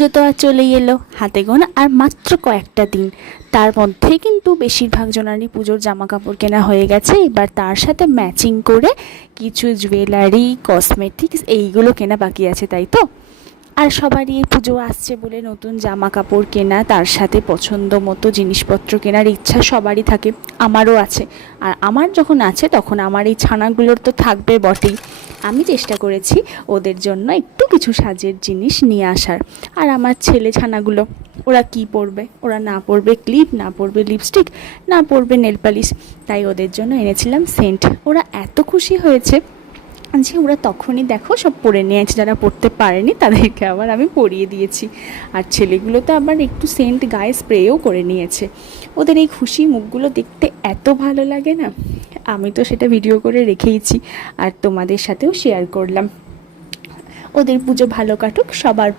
পুজো তো আর চলেই এলো, হাতে গোনা আর মাত্র কয়েকটা দিন। তার মধ্যে কিন্তু বেশিরভাগ জনারই পুজোর জামা কাপড় কেনা হয়ে গেছে। এবার তার সাথে ম্যাচিং করে কিছু জুয়েলারি, কসমেটিক্স এইগুলো কেনা বাকি আছে, তাই তো? আর সবারই এই পুজো আসছে বলে নতুন জামা কাপড় কেনা, তার সাথে পছন্দ মতো জিনিসপত্র কেনার ইচ্ছা সবারই থাকে, আমারও আছে। আর আমার যখন আছে তখন আমার এই ছানাগুলোর তো থাকবে বটেই। আমি চেষ্টা করেছি ওদের জন্য একটু কিছু সাজের জিনিস নিয়ে আসার। আর আমার ছেলে ছানাগুলো, ওরা কি পরবে? ওরা না পরবে ক্লিপ, না পরবে লিপস্টিক, না পরবে নেল পালিশ। তাই ওদের জন্য এনেছিলাম সেন্ট। ওরা এত খুশি হয়েছে যে ওরা তখনই দেখো সব পরে নিয়েছে। যারা পরতে পারেনি তাদেরকে আবার আমি পরিয়ে দিয়েছি। আর ছেলেগুলো তো আবার একটু সেন্ট গায়ে স্প্রেও করে নিয়েছে। ওদের এই খুশি মুখগুলো দেখতে এত ভালো লাগে না। আমি তো সেটা ভিডিও করে রেখেইছি আর তোমাদের সাথেও শেয়ার করলাম। ওদের পুজো ভালো কাটুক, সবার